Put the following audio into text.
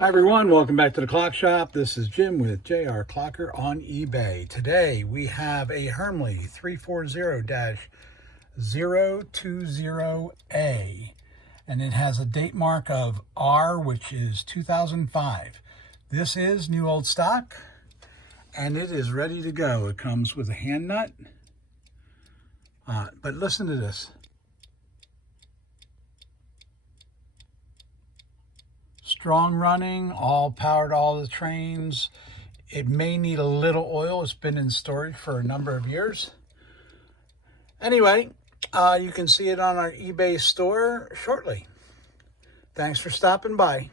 Hi everyone, welcome back to the Clock Shop. This is Jim with JR Clocker on eBay. Today we have a Hermle 340-020A, and it has a date mark of R, which is 2005. This is new old stock, and it is ready to go. It comes with a hand nut, but listen to this. Strong running, all powered, all the trains. It may need a little oil. It's been in storage for a number of years. Anyway, you can see it on our eBay store shortly. Thanks for stopping by.